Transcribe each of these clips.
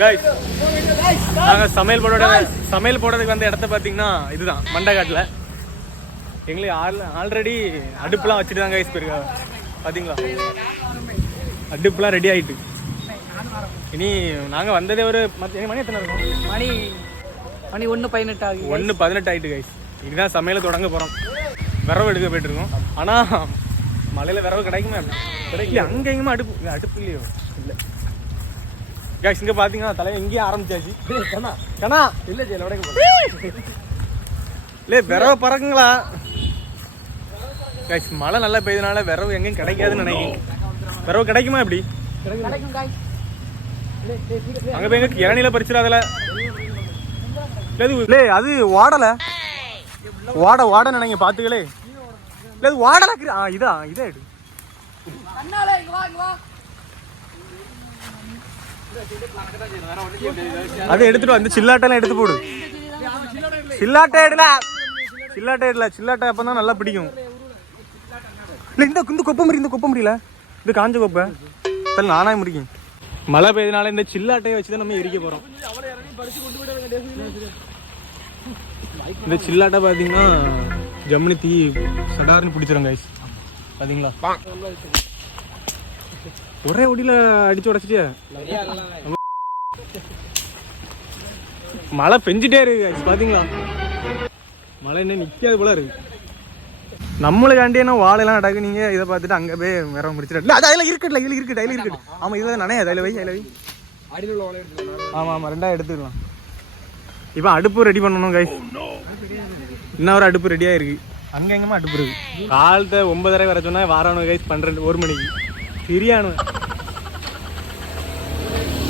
Guys நாங்கள் சமையல் போடுறதுக்கு வந்த இடத்த பார்த்தீங்கன்னா இதுதான் மண்டகாட்டில். எங்களுக்கு ஆல்ரெடி அடுப்புலாம் வச்சுட்டு தான் கைஸ் போயிருக்கா. பார்த்தீங்களா, அடுப்புலாம் ரெடி ஆகிட்டு. இனி நாங்கள் வந்ததே ஒரு மணி எத்தனை இருக்கும்? மணி 1:18 ஆகுது. 1:18 ஆகிட்டு கைஸ். இதுதான் சமையலை தொடங்க போகிறோம். விரவு எடுக்க போயிட்டு இருக்கோம். ஆனால் மலையில் விரவு கிடைக்குமா? கிடைக்கல. அங்கே எங்கேயுமே அடுப்பு இல்லையோ? இல்லை கைஸ். இங்கே பார்த்தீங்கன்னா தலையை எங்கேயும் ஆரம்பிச்சாச்சு. கணா இல்லை ஜெயில உடைக்க இல்லை விரவு பறக்குங்களா கைஸ்? மழை நல்லா பெய்யுதுனால விரவு எங்கேயும் கிடைக்காதுன்னு நினைக்கிறேன். விரவு கிடைக்குமா? எப்படி அங்கே போய் எங்க இளநில பறிச்சிடாதல? இல்லை அது வாடலை. வாட நினைங்க பார்த்துக்கலே. இல்லை அது வாடலை. இதா எடு. அதை எடுத்துட்டு வந்து சில்லாட்டெல்லாம் எடுத்து போடு. சில்லாட்டை அப்பதான் நல்லா பிடிக்கும். இந்த கொப்பை முடியல. இது காஞ்ச கொப்பை நானா முடிக்கும். மழை பெய்தனால இந்த சில்லாட்டையை வச்சுதான் நம்ம எரிக்க போறோம். இந்த சில்லாட்டை பாத்தீங்கன்னா ஜம்னி தீ சடார்னு பிடிச்சிரும் கைஸ். பாத்தீங்களா, ஒரே ஒடியில அடிச்சு உடச்சிட்டியா? மழை பெஞ்சிட்டே இருக்கு கைஸ். பாத்தீங்களா, மழை என்ன நிக்காது போல இருக்கு. நம்மளுக்காண்டி என்ன வாழையெல்லாம் நடக்கு. நீங்க இதை பார்த்துட்டு அங்கே போய் வேற முடிச்சிட்டு அதில் இருக்கு. ஆமா இதில் நானே அதில் வை. ஆமா 2 எடுத்துக்கலாம். இப்போ அடுப்பு ரெடி பண்ணணும் கைஸ். இன்னொரு அடுப்பு ரெடியா இருக்கு. அங்க எங்கேயுமா அடுப்பு இருக்கு. காலத்தை 9:30 வர சொன்னா வாரானு கைஸ். 1 மணிக்கு சரியானு.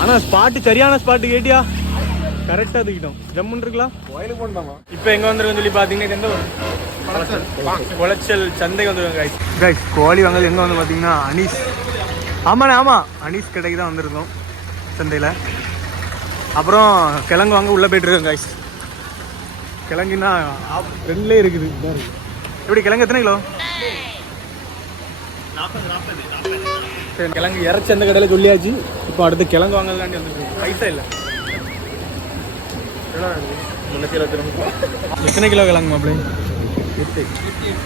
ஆனா சரியான ஸ்பாட்டு கேட்டியா? கரெக்டா தூக்கிட்டோம். ஜம்முன்னு இருக்கலாம். இப்போ எங்க வந்துருக்கோம் சொல்லி பாத்தீங்கன்னா எந்த குளச்சல் சந்தைக்கு வந்துருக்கோம் கைஸ். கோழி வாங்கல் எங்க வந்து பாத்தீங்கன்னா அனீஸ். ஆமா அனீஸ் கடைக்கு தான் வந்திருக்கோம் சந்தையில. அப்புறம் கிழங்கு வாங்க உள்ள போயிட்டு இருக்கோம் கைஸ். கிழங்குன்னா 2லே இருக்குது. எப்படி கிழங்கு எத்தனை கிலோ? 40. கிழங்கு இறச்சி அந்த கடையில் சொல்லியாச்சு. இப்போ அடுத்து கிழங்கு வாங்கலாண்டி வந்துருக்கோம். பைசா இல்லை. எத்தனை கிலோ கிழங்கு மாப்பிள்ளை? 8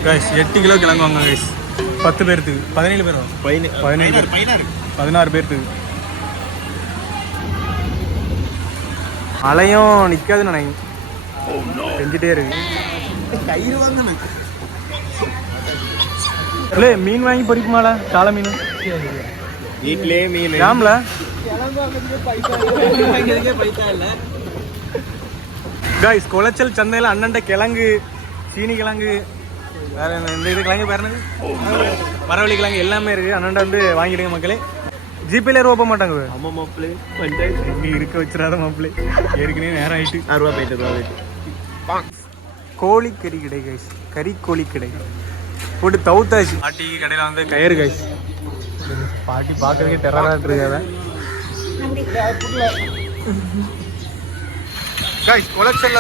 கைஸ். 8 கிலோ கிழங்கு வாங்க கைஸ். 10 பேருக்கு 17 பேர் வரும். 17 பேர் 16 பேருக்கு. மழையும் நிற்காதுன்னு நினைங்க. செஞ்சுட்டே இருக்கு. கயிறு வாங்கணும். இல்லை மீன் வாங்கி பொறிக்குமால? சாலை மீன் வீட்டிலே மீன் ஆம்ல. கைஸ் குளச்சல் சந்தையில் அண்ணன்ட்ட கிழங்கு, சீனி கிழங்கு, வேற இந்த இது கிழங்கு பேர் என்னது, மரவள்ளி கிழங்கு எல்லாமே இருக்கு. அண்ணன்ட்ட வந்து வாங்கிடுங்க மக்களே. ஜிபேல ரூபா மாட்டாங்க. ஆமா மாப்பிள்ளை, இங்கே இருக்க வச்சிடாத மாப்பிள்ளை. ஏற்கனவே நேரம் ஆயிட்டு 6 ரூபா போயிட்டு. கோழிக்கறி கடை கைஸ். கறி கடை போட்டு தவுத்தாச்சு. பாட்டி கடையில் வந்து கயிறு கைஸ். பாட்டி பார்க்கறதுக்கே டெரரா இருக்காத கைஸ். குளச்சல்ல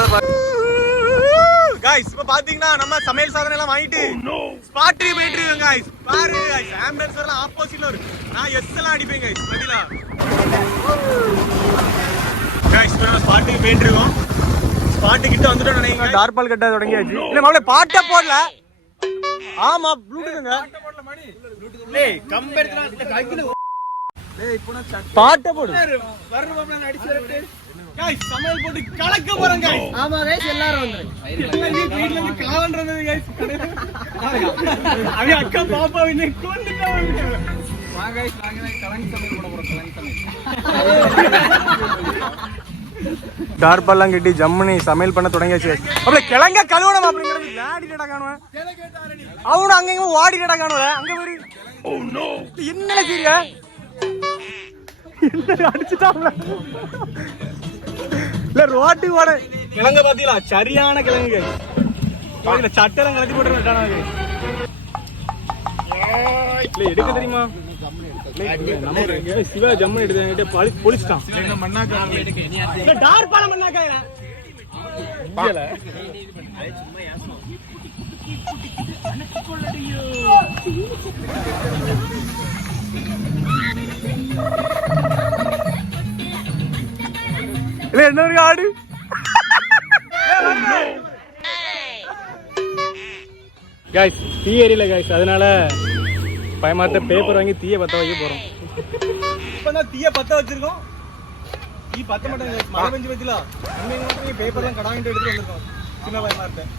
கைஸ் இப்போ பாத்தீங்கன்னா நம்ம சமையல் சாதனை எல்லாம் வாங்கிட்டு ஸ்பாட்டுக்கு போயிட்டு இருக்கோம் கைஸ். பாரு கைஸ், ஆம்புலன்ஸ் வரலாம் ஆப்போசிட்ல இருக்கு. நான் எஸ் எல்லாம் அடிப்பேன் கைஸ். பதிலா கைஸ் இப்போ நம்ம ஸ்பாட்டுக்கு போயிட்டு இருக்கோம். ஸ்பாட்டு கிட்ட வந்துட்டோம் நினைக்கிறேன். டார்பால் கட்ட தொடங்கியாச்சு. இல்ல மாப்ள பாட்டே போடல. ஆமா ப்ளூடூத்ங்க. டேய் கம்பெர்ட்ல இந்த கைக்குல டேய் இப்போ நான் பாட்டே போடு. வர்ற மாப்ள நான் அடிச்சு வரட்டு. கைஸ் சமையல் போட்டு கலக்க போறோம் கைஸ். ஆமா கைஸ் எல்லாரும் வந்துருங்க. வீட்ல இருந்து காவல்றது கைஸ். அவன் அக்கா பாப்பா இன்னை கொன்னுட்டாங்க. வா கைஸ் நாங்க கலங்க சமையல் போட போறோம். கலங்க சமையல். டார்பால்லாம் கட்டி ஜம்முனி சமையல் பண்ண தொடங்கியாச்சு. அப்பல கிழங்க கழுவணும் அப்படிங்கிறது விளையாடிட்டா காணுவேன். அவனும் அங்க இங்க ஓடிட்டா காணுவேன். அங்க போய் ஓ நோ என்ன சரியா அடிச்சுட்டாங்க. இல்ல ரோட்டு ஓட கிழங்க பாத்தீங்களா? சரியான கிழங்கு. சட்டெல்லாம் கலத்தி போட்டு எடுக்க தெரியுமா? சிவா ஜம்மன் எடுத்து பொலிச்சிட்டான். இல்ல என்ன ஒரு ஆடு காய்ஸ் தீ எரியல காய்ஸ், அதனால பயமாத்த பேப்பர் வாங்கி தீய பத்த வைக்க போறோம். இப்பதான் தீய பத்த வச்சிருக்கோம். தீ பத்த மாட்டேங்க, மழை பெஞ்சு பத்தில இன்னைக்கு மட்டும் பேப்பர்லாம் கடாங்கிட்டு எடுத்துட்டு வந்திருக்கோம். சின்ன பயமா இருந்தேன்.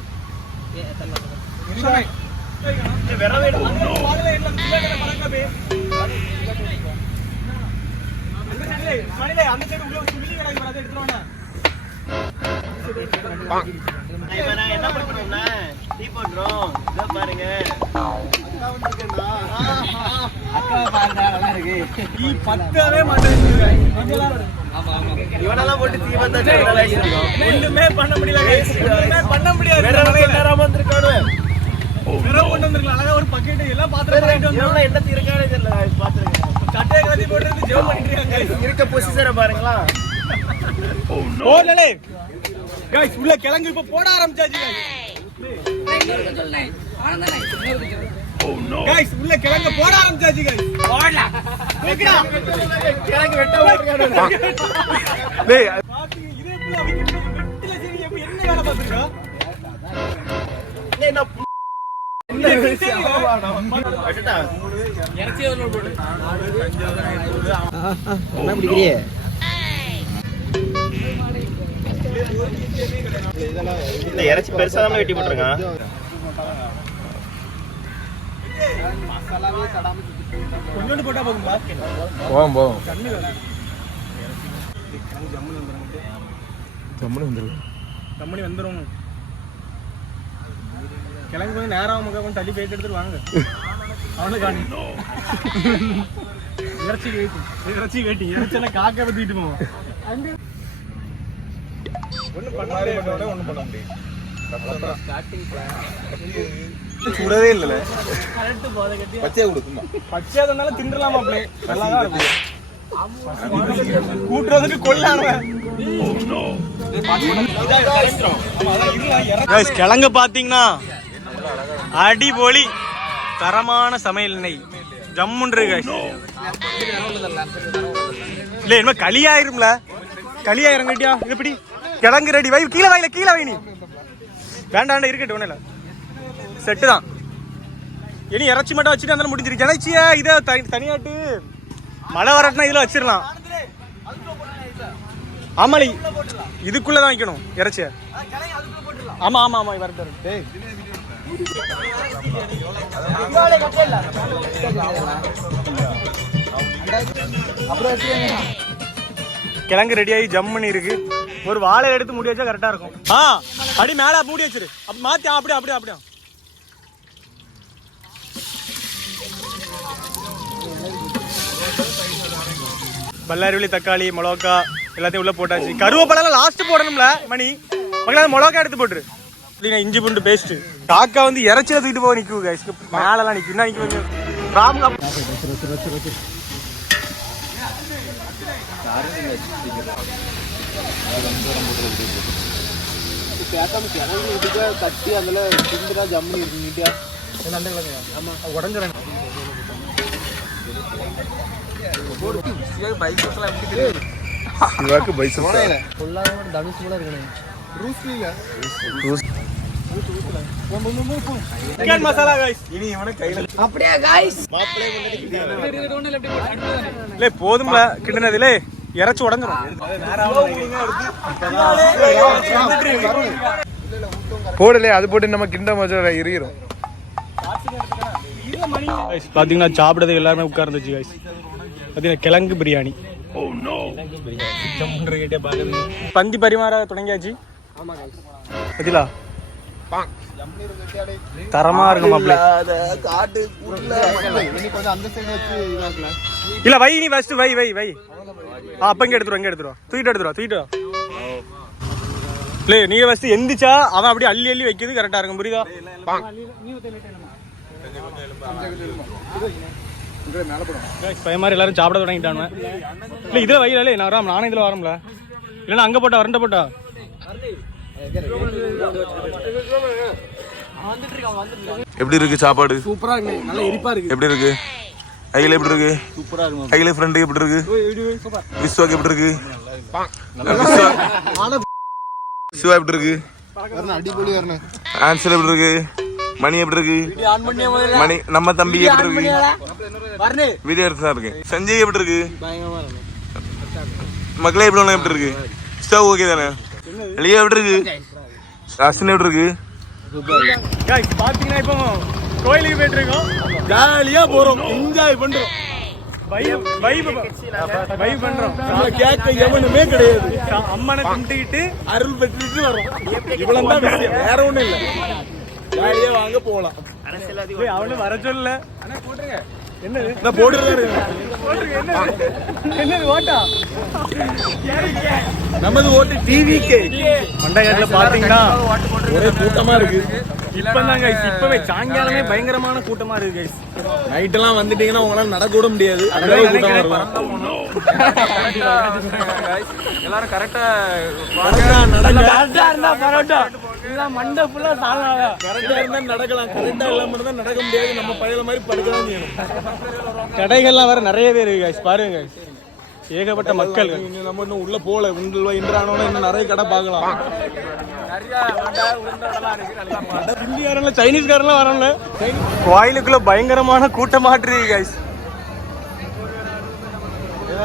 அந்த சைடு உள்ள சுள்ளி கடாங்கி வராது எடுத்துருவாங்க. என்ன பண்றோம்னா டீ போடுறோம். இதோ பாருங்க அக்கா பாருங்க, நல்லா இருக்கு. டீ பத்தவே மாட்டேங்குது. இவனெல்லாம் போட்டு டீ வந்தா ஒண்ணுமே பண்ண முடியல guys. ஒண்ணுமே பண்ண முடியாது. நேரமா வந்திருக்கானு கொண்டு வந்திருக்கலாம். அழகா ஒரு பக்கெட் எல்லாம் பாத்திரம் வாங்கிட்டு வந்தோம். என்ன இருக்கானே தெரியல. பாத்துருங்க, சட்டையை கட்டி போட்டு ஜெபம் பண்ணிட்டு இருக்காங்க guys. இருக்க பொசிஷனை பாருங்களா. ஓடலே गाइस, உள்ள கிழங்கு இப்ப போட ஆரம்பிச்சாச்சு गाइस. गाइस உள்ள கிழங்கு போட ஆரம்பிச்சாச்சு गाइस. போடலாம். தூக்குடா. கிழங்கு வெட்ட ஓடுறானே. டேய் பாத்தீங்க இதே புள்ள அவிக்கிட்டு வெட்டில சரி இப்ப என்ன வேலை பாத்துறீங்க? என்ன அடடா இறச்சி ஒரு போடு. என்ன பிடிக்கறியே? இந்த இறைச்சி பெருசா தான் வெட்டி போட்டுருக்கான். கொஞ்சோண்டு போட்டா போகும்பா. போவோம் தண்ணி வேற. ஜம்முன்னு வந்துடும். கம்பெனி வந்துரும். கிழங்கு கொஞ்சம் நேரம் முக கொஞ்சம் தள்ளி போயிட்டு எடுத்துட்டு வாங்க. அவனு காணி. இறைச்சி வெயிட்டிங். இறைச்செல்லாம் காக்கா பத்திட்டு போவோம். ஒன்றும் பண்ண முடியாது. ஒன்றும் பண்ண முடியாது. சுடவே இல்லைல்ல, பச்சையா கொடுக்குமா? பச்சையா இருந்தாலும் தின்றலாமா பிள்ளை, நல்லா தான் இருக்கும். கூட்டுறதுக்கு கொள்ளாம கிழங்கு பாத்தீங்கன்னா அடிபொலி, தரமான சமையல் எண்ணெய் ஜம்முன்று guys. இல்ல என்ன களியாயிரும்ல, களியாயிரம் கட்டியா எப்படி கிழங்கு ரெடி. வை கீழே வை நீ வேண்டாம் இருக்கட்டும், ஒண்ணு இல்ல செட்டு தான். இனி இறைச்சி மட்டும் வச்சுட்டு அந்த முடிஞ்சிருக்கு. இறைச்சிய இதை தனியாட்டு மழை வரட்டுனா இதுல வச்சிடலாம். ஆமாளி இதுக்குள்ளதான் வைக்கணும் இறைச்சிய. ஆமா வரட்டு. கிழங்கு ரெடியாகி ஜம்முன்னு இருக்கு. ஒரு வாழை எடுத்து மூடி வச்சா கரெக்டா இருக்கும். அடி மேல மூடி வச்சிரு. அப்ப மாத்தி அப்படியே பல்லாரி தக்காளி மிளகா எல்லாத்தையும் உள்ள போட்டாச்சு. கருவேப்பிலை லாஸ்ட் போடணும்ல மணி மக்களே. மிளகா எடுத்து போட்டுரு. இஞ்சி பூண்டு பேஸ்ட். காக்கா வந்து இறைச்சில தூக்கிட்டு போக நிக்கும் guys. மேலலாம் நிக்கும். என்ன நிக்கும் ராம்கா. தட்டி அதுல சிந்துரா ஜம்முன்னு நீட்டியா உடஞ்சிடணும். சிவாக்கு பைசா தனுஷ் கூட இருக்கணும். Chicken masala guys. இனி இவனை கையில அப்படியே guys. மாப்பிளை முன்னாடி இல்ல போதும்ல கிண்டனதுல இறைச்சி உடஞ்சிரும். போடலே, அது போட்டு நம்ம கிண்ட மசாலா எரியிரும். பாத்தீங்கன்னா சாப்பிடுறது எல்லாருமே உட்கார்ந்துச்சு guys. பாத்தீங்கன்னா கிழங்கு பிரியாணி. பந்தி பரிமாற தொடங்கியாச்சு. பதிலா தரமா இருக்கு மாப்பிள்ள. இல்ல வை நீ ஃபர்ஸ்ட் வை. அப்ப இங்க எடுத்துருவா. தூக்கிட்டு எடுத்துருவா. இல்ல நீ ஃபர்ஸ்ட் எந்திச்சா அவன் அப்படியே அள்ளி வைக்கிறது கரெக்டா இருக்கும். புரியுதா? பயமாரி எல்லாரும் சாப்பிட தொடங்கிட்டானு. இல்ல இதுல வையில நானும் இதுல வரம்ல. இல்லன்னா அங்க போட்டா வரண்ட போட்டா. எப்படி இருக்கு சாப்பாடு? சூப்பரா இருக்கு. நல்ல எரிப்பா இருக்கு. எப்படி இருக்கு? கையில எப்படி இருக்கு? சூப்பரா இருக்கு. கையில ஃப்ரெண்டு எப்படி இருக்கு? விஸ்வாக்கு எப்படி இருக்கு? சிவா எப்படி இருக்கு? அடிப்பொலி வரணும். ஆன்சல் எப்படி இருக்கு? மணி எப்படி இருக்கு? மணி நம்ம தம்பி எப்படி இருக்கு? வீடியோ எடுத்து தான் இருக்கு. சஞ்சய் எப்படி இருக்கு? மக்களே எப்படி இருக்கு? ஸ்டவ் ஓகே தானே? லியோ எப்படி இருக்கு? அஸ்வின் எப்படி இருக்கு? guys பாத்தீங்கன்னா இப்போ கோயிலுக்கு போயிட்டு இருக்கோம். ஜாலியா போறோம், என்ஜாய் பண்றோம். வைப் பண்றோம். கேட்க எவனுமே கிடையாது. அம்மனை கும்பிட்டுக்கிட்டு அருள் பெற்றுட்டு வரோம். இவ்வளவுதான் விஷயம், வேற ஒண்ணும் இல்ல. ஜாலியா வாங்க போலாம். அவனு வர சொல்ல. என்னது நான் போடுறேன். என்னது ஓட்டா? நமது ஓட்டு டிவிக்கு. மண்டையாட்ல பாத்தீங்கன்னா ஒரே கூட்டமா இருக்கு. இப்பதாங்க இப்பவே சாயங்காலமே பயங்கரமான கூட்டமா இருக்கு கைஸ். நைட் எல்லாம் வந்துட்டீங்கன்னா உங்களால நடக்க கூட முடியாது. எல்லாரும் கரெக்டா மண்டை ஃபுல்லா சாலால கரெக்டா இருந்தா நடக்கலாம். கரெக்டா இல்லாம தான் நடக்க முடியாது. நம்ம பழைய மாதிரி படுக்கலாம் செய்யணும். கடைகள்லாம் வேற நிறைய பேர் இருக்கு கைஸ், பாருங்க guys. ஏகப்பட்ட மக்கள். நம்ம இன்னும் உள்ள போல. உங்கள் இன்றானோட இன்னும் நிறைய கடை பார்க்கலாம். இந்தியாரன்ல சைனீஸ்காரெல்லாம் வரல. கோயிலுக்குள்ள பயங்கரமான கூட்டமாட்டு இருக்கு கைஸ்.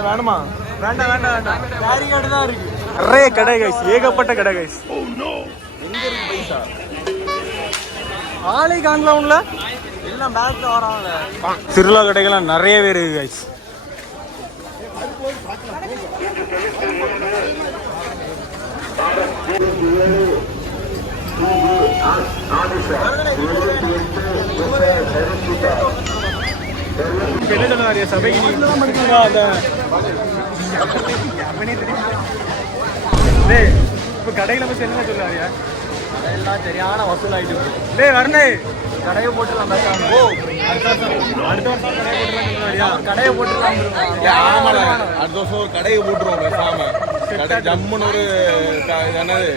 வேணுமா? வேண்டாம் வேண்டாம் வேண்டாம். பேரிகார்டு தான் இருக்கு. நிறைய கடை கைஸ், ஏகப்பட்ட கடை கைஸ். எங்க இருக்கு பைசா? ஆளை காணல எல்லாம் பேக்ல வராங்க. திருவிழா கடைகள்லாம் நிறையவே இருக்கு கைஸ். என்ன சொன்னாரியா சபைக்கு இப்ப கடையில பத்தி என்ன சொன்னாரியா? எல்லாம் சரியான வசூல் ஆயிட்டு. டேய் வரணே, கடையை போட்டுலாம் அடுத்த வருஷம் கடையை போட்டுலாம். ஆமாடா, அடுத்த வருஷம் ஒரு கடையை போட்டுருவோம் பேசாம. ஜம்முன்னு ஒரு என்னது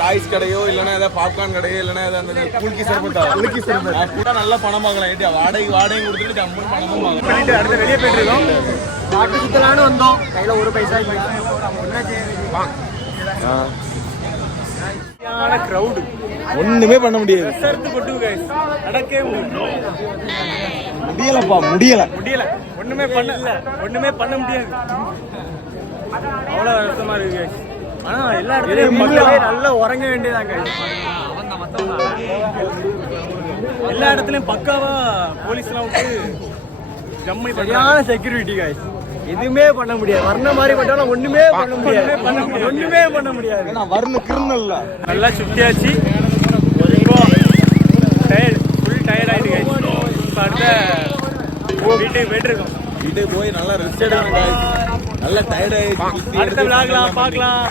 டாய்ஸ் கடையோ இல்லைன்னா ஏதாவது பாப்கார்ன் கடையோ இல்லைன்னா ஏதாவது குலுக்கி சர்பத்தா கூட நல்லா பணம் வாங்கலாம். வாடகை கொடுத்துட்டு ஜம்முன்னு பணமும் வாங்கலாம். அடுத்து வெளியே போயிட்டு இருக்கோம். பாட்டு சுத்தலான்னு வந்தோம். கையில ஒரு பைசா கிரௌடு, ஒண்ணுமே பண்ண முடியாது. நடக்கவே முடியலப்பா, முடியல ஒண்ணுமே பண்ண முடியாது. அவ்வளவு வருத்தமா இருக்கு. ஆனா எல்லா இடத்துலயும் மக்களே நல்லா உறங்க வேண்டியதாங்க. எல்லா இடத்துலயும் பக்காவா போலீஸ் எல்லாம் விட்டு ஜம்மி சரியான செக்யூரிட்டி காய்ஸ். எதுவுமே பண்ண முடியாது. வர்ண மாதிரி பண்ணாலும் ஒண்ணுமே பண்ண முடியாது. வர்ண கிருநல்ல நல்லா சுத்தியாச்சு. ஃபுல் டயர்ட் ஆயிட்டு guys. இப்ப அடுத்த வீட்டுக்கு போயிட்டு இருக்கோம். வீட்டுக்கு போய் நல்லா ரெஸ்ட் எடுக்கணும் guys. நல்லா டயர்ட் ஆயிடுச்சு. அடுத்த vlogல பார்க்கலாம்.